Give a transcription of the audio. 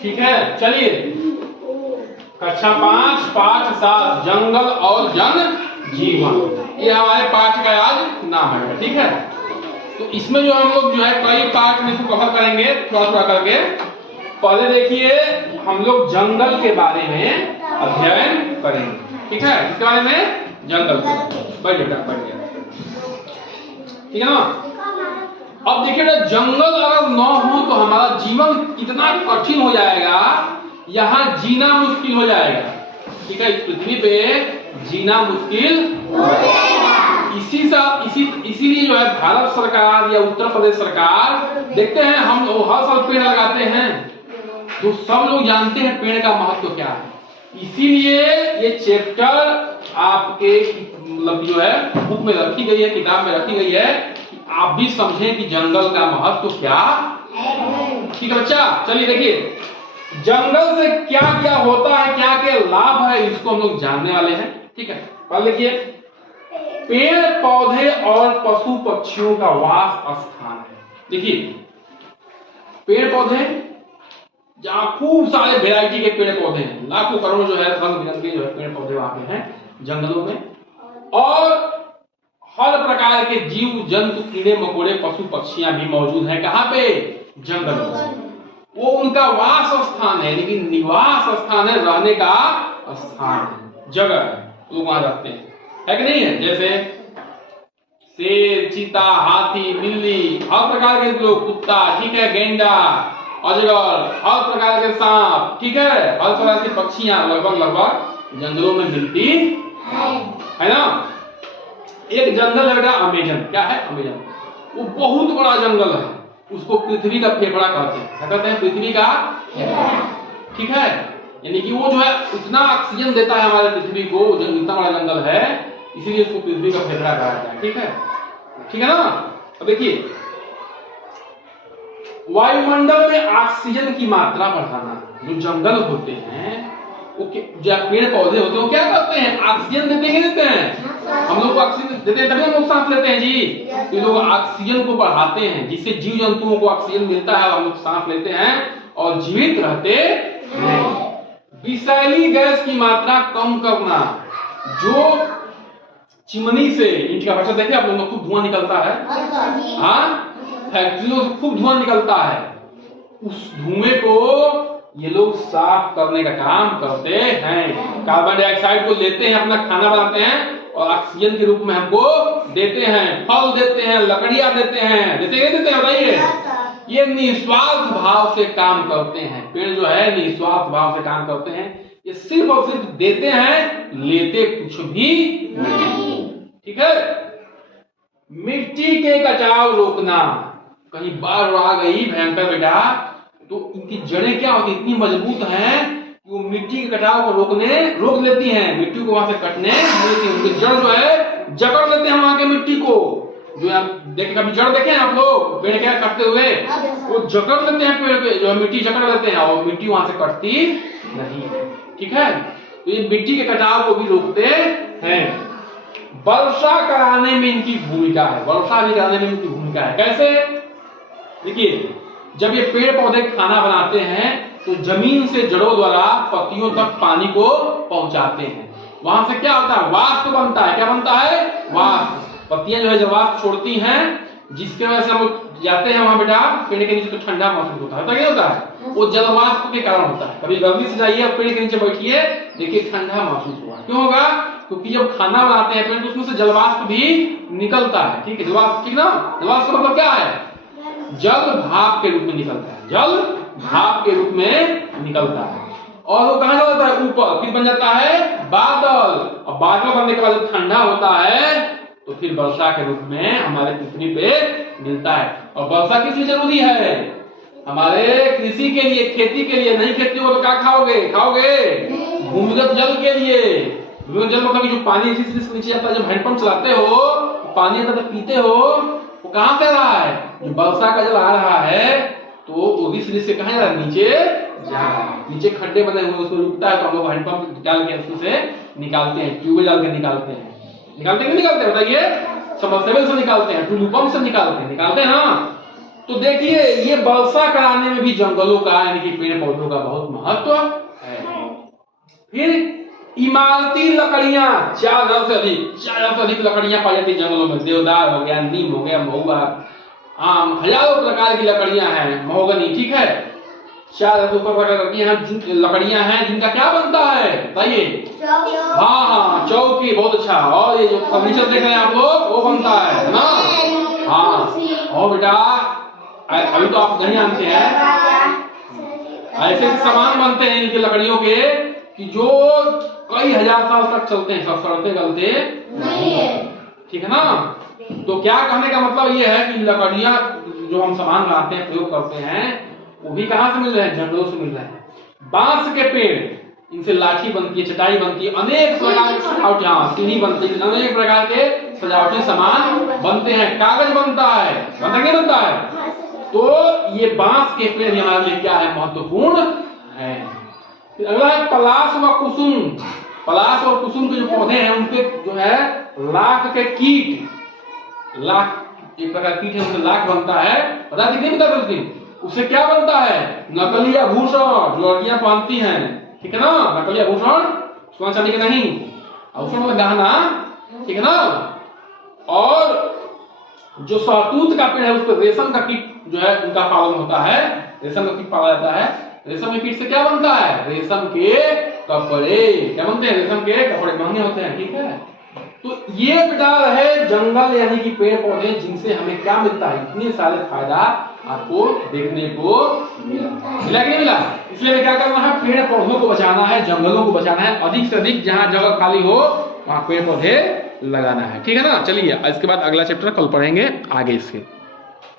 ठीक है, चलिए कक्षा 5 पाठ 7 जंगल और जन जीवन, ये हमारे पाठ का आज नाम है। ठीक है, तो इसमें जो हम लोग जो है कई पाठ में इसको कवर करेंगे थोड़ा थोड़ा करके। पहले देखिए हम लोग जंगल के बारे में अध्ययन करेंगे। ठीक है, इसके बारे में जंगल बढ़िया, ठीक है ना। अब देखिए जंगल अगर न हो तो हमारा जीवन कितना कठिन हो जाएगा, यहाँ जीना मुश्किल हो जाएगा। ठीक है, इस पृथ्वी पे जीना मुश्किल हो जाएगा। इसीलिए जो है भारत सरकार या उत्तर प्रदेश सरकार, देखते हैं हम हर साल पेड़ लगाते हैं तो सब लोग जानते हैं पेड़ का महत्व क्या है। इसीलिए ये चैप्टर आपके मतलब जो है बुक में रखी गई है, किताब में रखी गई है कि आप भी समझें कि जंगल का महत्व क्या है। ठीक है बच्चा, चलिए देखिए जंगल से क्या क्या होता है, क्या क्या लाभ है, इसको हम लोग जानने वाले हैं। ठीक है, पहले देखिए पेड़ पौधे और पशु पक्षियों का वास स्थान है। देखिए पेड़ पौधे, जहां खूब सारे वैरायटी के पेड़ पौधे हैं, लाखों करोड़ों जो है रंग बिरंगे जो है पेड़ पौधे वहां पे हैं जंगलों में, और हर प्रकार के जीव जंतु कीड़े मकोड़े पशु पक्षियां भी मौजूद हैं। कहां पे? जंगल में। वो उनका वास स्थान है, लेकिन निवास स्थान है, रहने का स्थान है, जगह है, लोग वहां रहते हैं, है कि नहीं है। जैसे शेर, चीता, हाथी, बिल्ली, हर प्रकार के लोग, कुत्ता, ठीक है, गेंडा, अजगर, हर प्रकार के सांप, ठीक है, हर प्रकार की पक्षियां लगभग जंगलों में मिलती है ना। एक जंगल है बेटा अमेजन, क्या है अमेजन, वो बहुत बड़ा जंगल है, उसको पृथ्वी का फेफड़ा कहते हैं। क्या कहते हैं? पृथ्वी का फेफड़ा। ठीक है, यानी कि वो जो है उतना ऑक्सीजन देता है हमारे पृथ्वी को, इतना बड़ा जंगल है, इसीलिए उसको पृथ्वी का फेफड़ा कहा जाता है। ठीक है, ठीक है ना। अब देखिए वायुमंडल में ऑक्सीजन की मात्रा बढ़ाना, जो जंगल होते हैं वो जो पेड़ पौधे होते हैं वो क्या करते हैं? ऑक्सीजन देते हैं, देते हैं, हम लोग को ऑक्सीजन देते हैं तभी हम लोग सांस लेते हैं जी। ये लोग ऑक्सीजन को बढ़ाते हैं, जिससे जीव जंतुओं को ऑक्सीजन मिलता है, हम लोग सांस लेते हैं और जीवित रहते हैं। विषैली गैस की मात्रा कम करना, जो चिमनी से, इनका बच्चा देखे आप लोगों को खूब धुआं निकलता है, हाँ, फैक्ट्रियों से खूब धुआं निकलता है, उस धुएं को ये लोग साफ करने का काम करते हैं। कार्बन डाइऑक्साइड को लेते हैं, अपना खाना बनाते हैं और ऑक्सीजन के रूप में हमको देते हैं, फल देते हैं, लकड़ियां देते हैं, देते हैं बताइए। ये निस्वार्थ भाव से काम करते हैं, पेड़ जो है निस्वार्थ भाव से काम करते हैं, ये सिर्फ और सिर्फ देते हैं, लेते कुछ भी नहीं। ठीक है, मिट्टी के कटाव रोकना, कहीं बाढ़ आ गई भयंकर बेटा, तो इनकी जड़ें क्या होती, इतनी मजबूत हैं कि वो मिट्टी के कटाव को रोक लेती हैं, मिट्टी को वहां से कटने देती हैं। उनकी जड़ जो है जकड़ लेते हैं वहां के मिट्टी को, जो आप देखे, कभी जड़ देखे हैं आप लोग पेड़ क्या कटते हुए, वो जकड़ लेते हैं पेड़ पे, जो मिट्टी जकड़ लेते हैं और मिट्टी वहां से कटती नहीं। ठीक है, तो ये मिट्टी के कटाव को भी रोकते हैं। वर्षा कराने में इनकी भूमिका है, वर्षा भी कराने में इनकी भूमिका है। कैसे? देखिए जब ये पेड़ पौधे खाना बनाते हैं तो जमीन से जड़ों द्वारा पत्तियों तक पानी को पहुंचाते हैं, वहां से क्या होता है? वाष्प बनता है। क्या बनता है? वाष्प। पत्तियां जो है जब वाष्प छोड़ती हैं, जिसके वजह से हम लोग जाते हैं वहां बेटा पेड़ के नीचे, तो ठंडा महसूस होता है। क्या होता है? वो जल वाष्प के कारण होता है। कभी गर्मी से जाइए पेड़ के नीचे बैठिए, देखिए ठंडा महसूस हुआ। क्यों होगा? क्योंकि जब खाना बनाते हैं पेड़ तो उसमें से जलवाष्प भी निकलता है। ठीक है, जलवाष्प, ठीक ना, जलवाष्प का मतलब क्या है? जल भाप के रूप में निकलता है, जल भाप के रूप में निकलता है, और वो कहां जाता है? ऊपर। फिर बन जाता है बादल, और बादल बनने के बाद जब ठंडा होता है तो फिर वर्षा के रूप में हमारे पृथ्वी पे मिलता है। और वर्षा किस लिए जरूरी है? हमारे कृषि के लिए, खेती के लिए। नहीं खेती हो तो क्या खाओगे? भूमिगत जल के लिए। भूमिगत जल मतलब जो पानी नीचे जाता है, जब हैंडपंप चलाते हो पानी आता तो पीते हो, वो कहां से आ रहा है? जो वर्षा का जल आ रहा है तो वो भी सीधे से कहां जा रहा है? नीचे जा रहा है। नीचे खड्डे बने हुए, उसमें रुकता है तो हम लोग हैंडपंप डाल के उसमें से निकालते हैं, ट्यूबवेल डाल के निकालते हैं। निकालते हैं बताइए? सबमर्सिबल से निकालते हैं, टुलू पंप से निकालते हैं ना। तो देखिए ये वर्षा कराने में भी जंगलों का यानी कि पेड़ पौधों का बहुत महत्व है। फिर इमारती लकड़ियां 4000 से अधिक लकड़ियां पाई जाती जंगलों में। देवदार हो गया, नीम हो गया, महुआ, आम, हजारों प्रकार की लकड़ियां हैं, महोगनी, ठीक है। 4000 से ऊपर लकड़ियां हैं जिनका क्या बनता है बताइए? हाँ, चौकी, बहुत अच्छा। और ये जो फर्नीचर देख रहे हैं आप लोग वो बनता है ना? हाँ। और बेटा अभी तो आप नहीं जानते हैं, ऐसे सामान बनते हैं इनकी लकड़ियों के कि जो कई हजार साल तक चलते हैं, सब सड़ते गलते नहीं है, ठीक है ना? तो क्या कहने का मतलब ये है कि लकड़ियां जो हम सामान बनाते हैं, प्रयोग करते हैं, वो भी कहां से मिल रहे हैं? जंगलों से मिल रहे हैं। बांस के पेड़, इनसे लाठी बनती है, चटाई बनती है, अनेक प्रकार की सजावट, सीढ़ी बनती है, अनेक प्रकार के सजावटी सामान बनते हैं, कागज बनता है, बनता है। तो ये बांस के पेड़ हमारे लिए क्या है? महत्वपूर्ण है। फिर अगला है पलाश व कुसुम। पलाश और कुसुम के जो पौधे हैं उनके जो है लाख के कीट, लाख एक प्रकार कीट है, उनसे लाख बनता है। पता नहीं बता उस दिन उससे क्या बनता है? नकली आभूषण जो लड़कियां पहनती हैं, ठीक है ना? नकली आभूषण, सोना चांदी के नहीं, आभूषण मतलब गहना, ठीक है ना? और जो सहतूत का पेड़ है उस पर रेशम का कीट जो है उनका पालन होता है, रेशम का कीट पाला जाता है। रेशम के कीट से क्या बनता है? रेशम के कपड़े। क्या बनते हैं? रेशम के कपड़े, महंगे होते हैं, ठीक है। तो ये बेटा है जंगल यानी कि पेड़ पौधे जिनसे हमें क्या मिलता है? इतने सारे फायदा आपको देखने को मिला कि नहीं मिला? इसलिए हमें क्या करना है? पेड़ पौधों को बचाना है, जंगलों को बचाना है, अधिक से अधिक जहां जगह खाली हो वहां पेड़ पौधे लगाना है, ठीक है ना? चलिए इसके बाद अगला चैप्टर कल पढ़ेंगे आगे इसके।